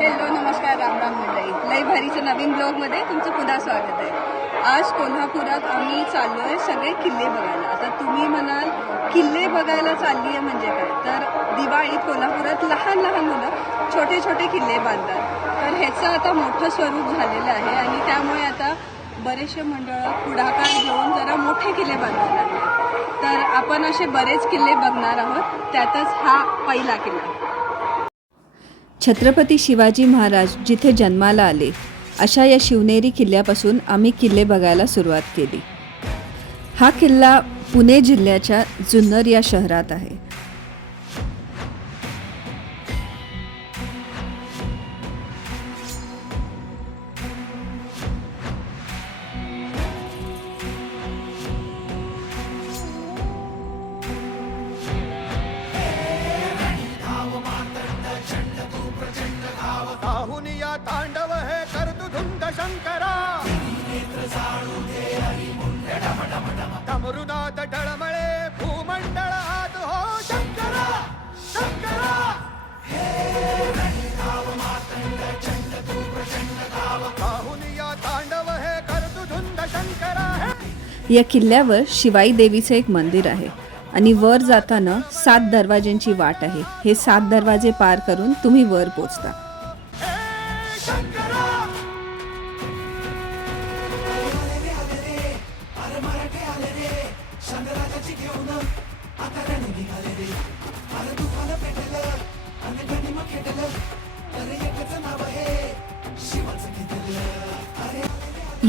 Hello नमस्कार राम मंडळी. लई भारीच्या नवीन ब्लॉगमध्ये तुमचं पुन्हा स्वागत आहे. आज कोल्हापुरात आम्ही चाललो आहे सगळे किल्ले बघायला. आता तुम्ही म्हणाल किल्ले बघायला चालली आहे म्हणजे काय, तर दिवाळीत कोल्हापुरात लहान लहान मुलं छोटे छोटे किल्ले बांधतात. तर ह्याचं आता मोठं स्वरूप झालेलं आहे आणि त्यामुळे आता बरेचसे मंडळ पुढाकार घेऊन जरा मोठे किल्ले बांधायला लागले. तर आपण असे बरेच किल्ले बघणार आहोत, त्यातच हा पहिला किल्ला. छत्रपती शिवाजी महाराज जिथे जन्माला आले अशा या शिवनेरी किल्ल्यापासून आम्ही किल्ले बघायला सुरुवात केली. हा किल्ला पुणे जिल्ह्याच्या जुन्नर या शहरात आहे. तांडव हे करतु धुंद शंकरा डमरुनाथ डळमळे भूमंडळ आत हो शंकरा शंकरा काहुनिया तांडव हे करतु धुंद शंकरा. या किल्ल्यावर शिवाई देवीचे एक मंदिर आहे आणि वर जाताना 7 दरवाजांची वाट आहे. हे 7 दरवाजे पार करून तुम्ही वर पोचता.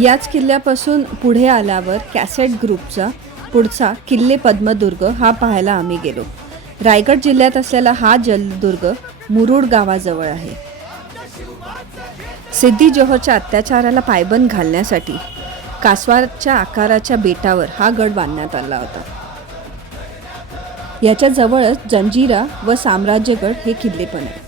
याच किल्ल्यापासून पुढे आल्यावर कॅसेट ग्रुपचा पुढचा किल्ले पद्मदुर्ग हा पाहायला आम्ही गेलो. रायगड जिल्ह्यात असलेला हा जलदुर्ग मुरुड गावाजवळ आहे. सिद्धी जोहरच्या अत्याचाराला पायबंद घालण्यासाठी कासवाच्या आकाराच्या बेटावर हा गड बांधण्यात आला होता. याच्या जवळच जंजिरा व साम्राज्यगड हे किल्ले पण आहेत.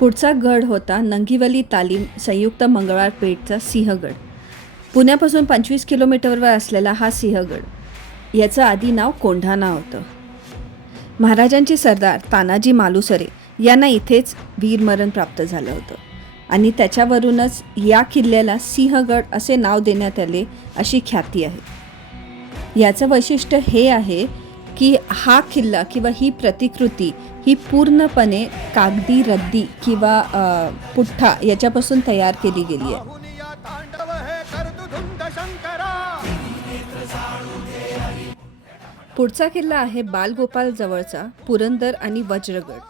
पुढचा गड होता नंगीवली तालीम संयुक्त मंगळवार पेठचा सिंहगड. पुण्यापासून 25 किलोमीटरवर असलेला हा सिंहगड याचं आधी नाव कोंढाणा होतं. महाराजांचे सरदार तानाजी मालुसरे यांना इथेच वीरमरण प्राप्त झालं होतं आणि त्याच्यावरूनच या किल्ल्याला सिंहगड असे नाव देण्यात आले अशी ख्याती आहे. याचं वैशिष्ट्य हे आहे की हा किल्ला किंवा ही प्रतिकृती ही पूर्णपणे कागदी रद्दी किंवा पुठ्ठा याच्यापासून तयार केली गेली आहे. पुढचा किल्ला आहे बालगोपाल जवळचा पुरंदर आणि वज्रगड.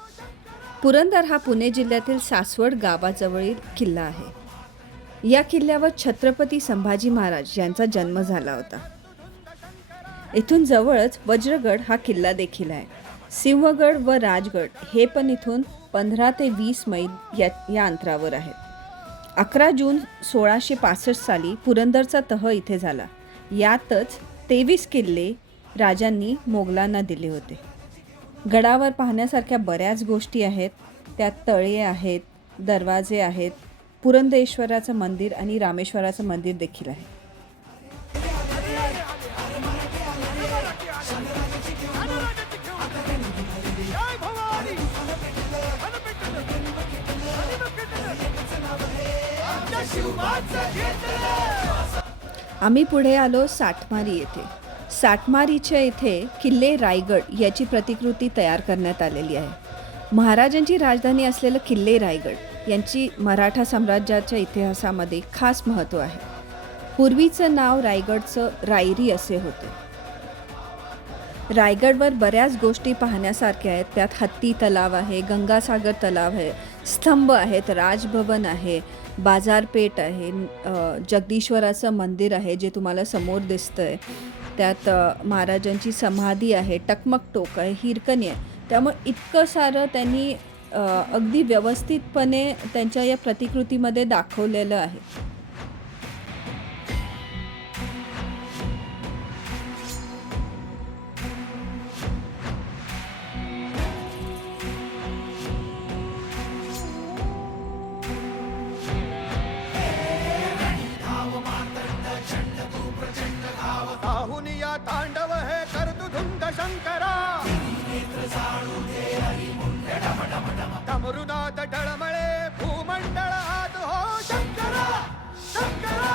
पुरंदर हा पुणे जिल्ह्यातील सासवड गावाजवळील किल्ला आहे. या किल्ल्यावर छत्रपती संभाजी महाराज यांचा जन्म झाला होता. इथून जवळच वज्रगड हा किल्ला देखील आहे. सिंहगड व राजगड हे पण इथून 15 ते 20 मैल या अंतरावर आहेत. 11 जून 1665 साली पुरंदरचा तह इथे झाला. यातच 23 किल्ले राजांनी मोगलांना दिले होते. गडावर पाहण्यासारख्या बऱ्याच गोष्टी आहेत. त्यात तळे आहेत, दरवाजे आहेत, पुरंदेश्वराचं मंदिर आणि रामेश्वराचं मंदिर देखील आहे. आम्ही पुढे आलो साठमारी येथे. साठमारीच्या इथे किल्ले रायगड याची प्रतिकृती तयार करण्यात आलेली आहे. महाराजांची राजधानी असलेलं किल्ले रायगड यांची मराठा साम्राज्याच्या इतिहासामध्ये खास महत्त्व आहे. पूर्वीचं नाव रायगडचं रायरी असे होते. रायगडवर बऱ्याच गोष्टी पाहण्यासारख्या आहेत. त्यात हत्ती तलाव आहे, गंगासागर तलाव आहे, स्तंभ आहेत, राजभवन आहे, बाजारपेठ आहे, जगदीश्वराचं मंदिर आहे जे तुम्हाला समोर दिसतं आहे. त्यात महाराजांची समाधी आहे, टकमक टोक आहे, हिरकणी आहे. त्यामुळे इतकं सारं त्यांनी अगदी व्यवस्थितपणे त्यांच्या या प्रतिकृतीमध्ये दाखवलेलं आहे. शंकरा डमरुनाथ ढळमळे भूमंडळ हात हो शंकरा शंकरा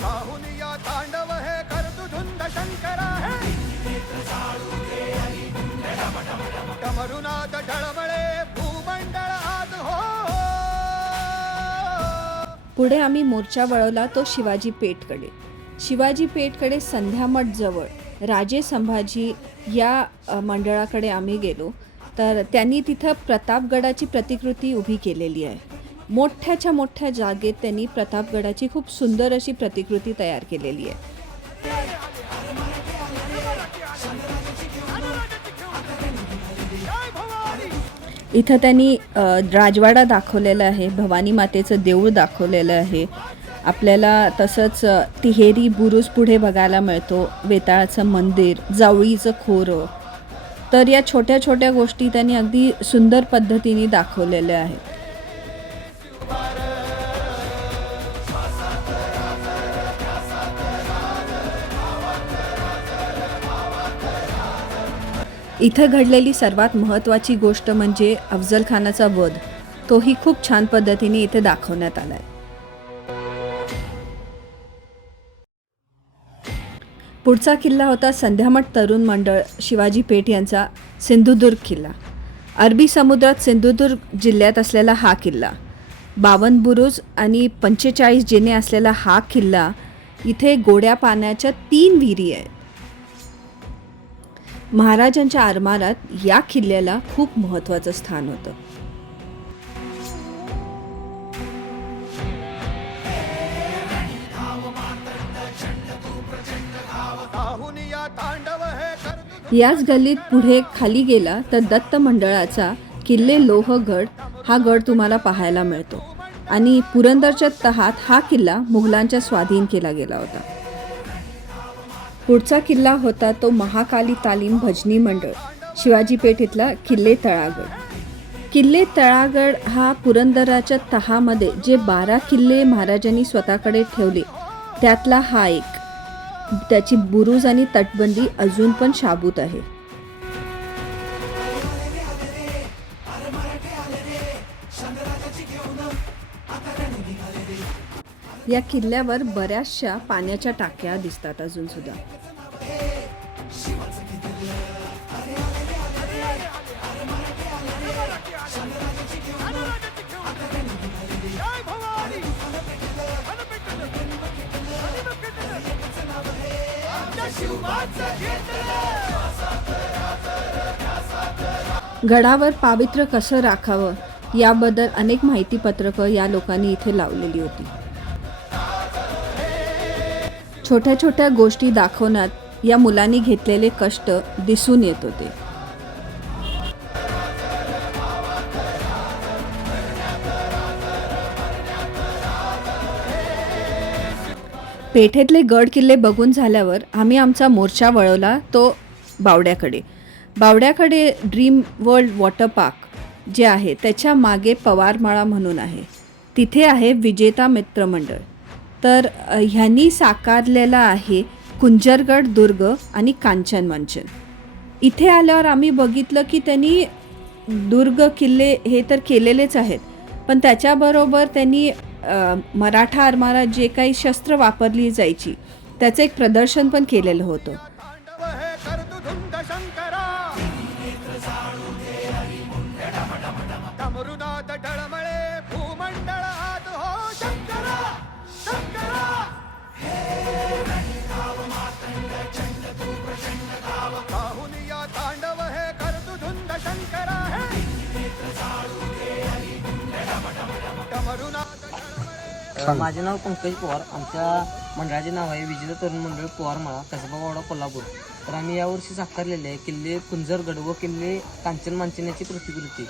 काहुनिया तांडव हे करतु धुंद शंकरा हे डमरुनाथ ढळमळे भूमंडळ हात हो पुढे आम्ही मोर्चा वळवला तो शिवाजी पेठकडे. शिवाजी पेठकडे संध्यामठ जवळ राजे संभाजी या मंडळाकडे आम्ही गेलो. तर त्यांनी तिथं प्रतापगडाची प्रतिकृती उभी केलेली आहे. मोठ्याच्या मोठ्या जागेत त्यांनी प्रतापगडाची खूप सुंदर अशी प्रतिकृती तयार केलेली आहे. इथं त्यांनी राजवाडा दाखवलेला आहे, भवानी मातेचं देऊळ दाखवलेलं आहे आपल्याला. तसंच तिहेरी बुरुज पुढे बघायला मिळतो, वेताळाचं मंदिर, जावळीचं खोरं. तर या छोट्या छोट्या गोष्टी त्यांनी अगदी सुंदर पद्धतीने दाखवलेल्या आहेत. इथं घडलेली सर्वात महत्त्वाची गोष्ट म्हणजे अफजल खानाचा वध. तोही खूप छान पद्धतीने इथे दाखवण्यात आला आहे. पुढचा किल्ला होता संध्यामठ तरुण मंडळ शिवाजी पेठ यांचा सिंधुदुर्ग किल्ला. अरबी समुद्रात सिंधुदुर्ग जिल्ह्यात असलेला हा किल्ला 52 बुरुज आणि 45 जिने असलेला हा किल्ला. इथे गोड्या पाण्याच्या 3 विहिरी आहेत. महाराजांच्या आरमारात या किल्ल्याला खूप महत्त्वाचं स्थान होतं. काहुनिया तांडव हे करतु याच गल्लीत पुढे खाली गेला तर दत्त मंडळाचा किल्ले लोहगड हा गड तुम्हाला पाहायला मिळतो. आणि पुरंदरच्या तहात हा किल्ला मुघलांच्या स्वाधीन केला गेला होता. पुढचा किल्ला होता तो महाकाली तालीम भजनी मंडळ शिवाजी पेठ इथला किल्ले तळागड. किल्ले तळागड हा पुरंदराच्या तहामध्ये जे 12 किल्ले महाराजांनी स्वतःकडे ठेवले त्यातला हा एक. त्याची बुरुज आणि तटबंदी अजून पण शाबूत आहे. या किल्ल्यावर बऱ्याचशा पाण्याच्या टाक्या दिसतात अजून सुद्धा. गडावर पावित्र्य कसं राखावं याबद्दल अनेक माहितीपत्रकं या लोकांनी इथे लावलेली होती. छोट्या छोट्या गोष्टी दाखवण्यात या मुलांनी घेतलेले कष्ट दिसून येत होते. पेठेतले गड किल्ले बघून झाल्यावर आम्ही आमचा मोर्चा वळवला तो बावड्याकडे. बावड्याकडे ड्रीम वर्ल्ड वॉटर पार्क जे आहे त्याच्या मागे पवारमाळा म्हणून आहे. तिथे आहे विजेता मित्र मंडळ. तर ह्यांनी साकारलेला आहे कुंजरगड दुर्ग आणि कांचन मंचन. इथे आल्यावर आम्ही बघितलं की त्यांनी दुर्ग किल्ले हे तर केलेलेच आहेत, पण त्याच्याबरोबर त्यांनी मराठा आरमारात जे काही शस्त्र वापरली जायची त्याचं एक प्रदर्शन पण केलेलं होतं. तांडव हे करतु धुंद शंकरा डमरुनाथ ढळमळे भूमंडळ हात हो शंकरा शंकरा काहुनिया तांडव हे करतु धुंद शंकरा हे डमरुनाथ ढळमळे माझे नाव पंकज पवार. आमच्या मंडळाचे नाव आहे विजेता तरुण मंडळ पवारमाळा, कसबा वाडा, कोल्हापूर. तर आम्ही यावर्षी साकारलेले आहे किल्ले कुंजरगड व किल्ले कांचन मांचन याची प्रतिकृती.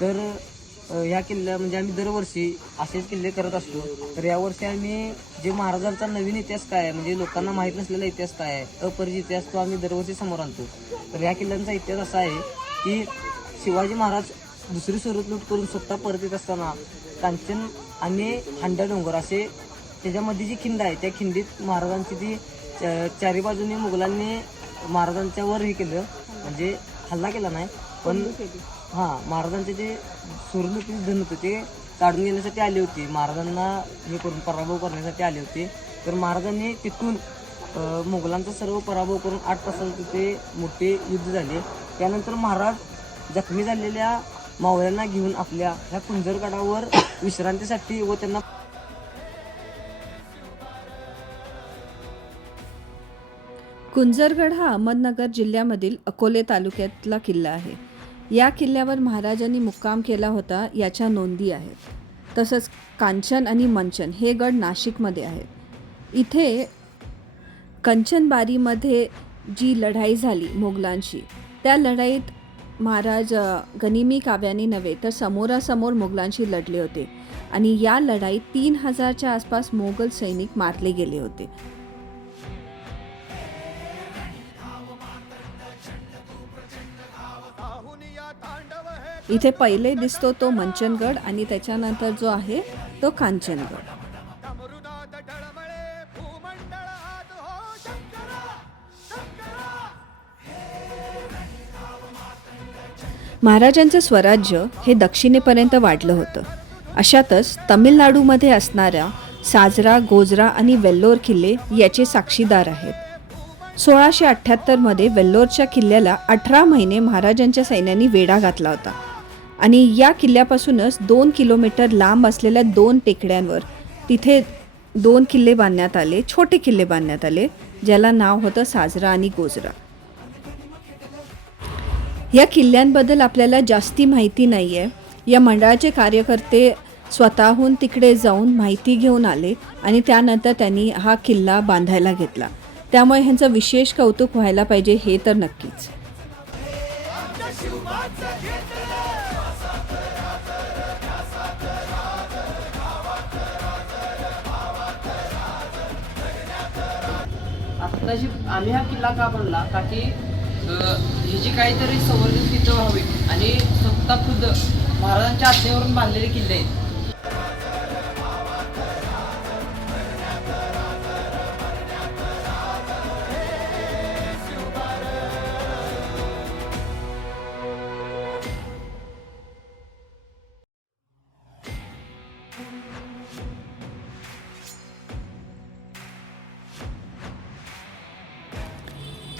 तर ह्या किल्ल्या म्हणजे आम्ही दरवर्षी असेच किल्ले करत असतो. तर यावर्षी आम्ही जे महाराजांचा नवीन इतिहास काय आहे, म्हणजे लोकांना माहीत नसलेला इतिहास काय आहे, अपरिचित इतिहास, तो आम्ही दरवर्षी समोर आणतो. तर ह्या किल्ल्यांचा इतिहास असा आहे की शिवाजी महाराज दुसरी सुरत लूट करून स्वतः परत येत असताना कांचन आणि हांडा डोंगर असे त्याच्यामध्ये जी खिंड आहे त्या खिंडीत महाराजांची ती चारी बाजूने मुघलांनी महाराजांच्या वर हे केलं, म्हणजे हल्ला केला नाही पण महाराजांचे जे सुरलुटी धन होते ते काढून घेण्यासाठी आले होते, महाराजांना हे करून पराभव करण्यासाठी आले होते. तर महाराजांनी तिथून मुघलांचा सर्व पराभव करून 8 तासात तिथे मोठे युद्ध झाले. त्यानंतर महाराज जखमी झालेल्या मावळ्यांना घेऊन आपल्या ह्या कुंजरगडावर विश्रांतीसाठी व त्यांना कुंजरगड हा अहमदनगर जिल्ह्यामधील अकोले तालुक्यातला किल्ला आहे. या किल्ल्यावर महाराजांनी मुक्काम केला होता याच्या नोंदी आहेत. तसंच कांचन आणि मंचन हे गड नाशिकमध्ये आहेत. इथे कंचनबारीमध्ये जी लढाई झाली मोगलांशी, त्या लढाईत महाराज गनिमी काव्याने नव्हे तर समोरासमोर मोगलांशी लढले होते आणि या लढाईत 3000च्या आसपास मोगल सैनिक मारले गेले होते. इथे पहिले दिसतो तो मंचनगड आणि त्याच्यानंतर जो आहे तो कांचनगड. डमरुनाथ डळमळे भूमंडळ आत हो शंकरा शंकरा. महाराजांचं स्वराज्य हे दक्षिणेपर्यंत वाढलं होतं. अशातच तमिळनाडूमध्ये असणाऱ्या साजरा, गोजरा आणि वेल्लोर किल्ले याचे साक्षीदार आहेत. 1678मध्ये वेल्लोरच्या किल्ल्याला 18 महिने महाराजांच्या सैन्याने वेढा घातला होता आणि या किल्ल्यापासूनच 2 किलोमीटर लांब असलेल्या 2 टेकड्यांवर तिथे 2 किल्ले बांधण्यात आले, छोटे किल्ले बांधण्यात आले, ज्याला नाव होतं साजरा आणि गोजरा. या किल्ल्यांबद्दल आपल्याला जास्ती माहिती नाही आहे. या मंडळाचे कार्यकर्ते स्वतःहून तिकडे जाऊन माहिती घेऊन आले आणि त्यानंतर त्यांनी हा किल्ला बांधायला घेतला. त्यामुळे ह्यांचं विशेष कौतुक व्हायला पाहिजे हे तर नक्कीच. आत्ताशी आम्ही हा किल्ला का बनला का की ह्याची काहीतरी संवर्धन तिथं व्हावी आणि स्वतः खुद्द महाराजांच्या आज्ञेवरून बांधलेले किल्ले आहेत.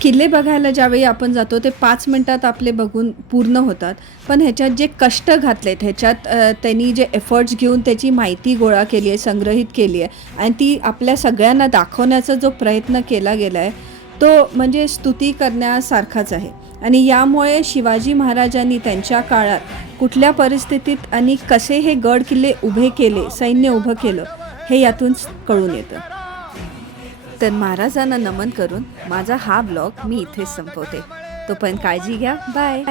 किल्ले बघायला ज्यावेळी आपण जातो ते 5 मिनिटात आपले बघून पूर्ण होतात, पण ह्याच्यात जे कष्ट घातलेत, ह्याच्यात त्यांनी जे एफर्ट्स घेऊन त्याची माहिती गोळा केली आहे, संग्रहित केली आहे आणि ती आपल्या सगळ्यांना दाखवण्याचा जो प्रयत्न केला गेला आहे तो म्हणजे स्तुती करण्यासारखाच आहे. आणि यामुळे शिवाजी महाराजांनी त्यांच्या काळात कुठल्या परिस्थितीत आणि कसे हे गड किल्ले उभे केले, सैन्य उभं केलं, हे यातून कळून येतं. तर महाराजांना नमन करून माझा हा ब्लॉग मी इथेच संपवते. तोपर्यंत काळजी घ्या. बाय.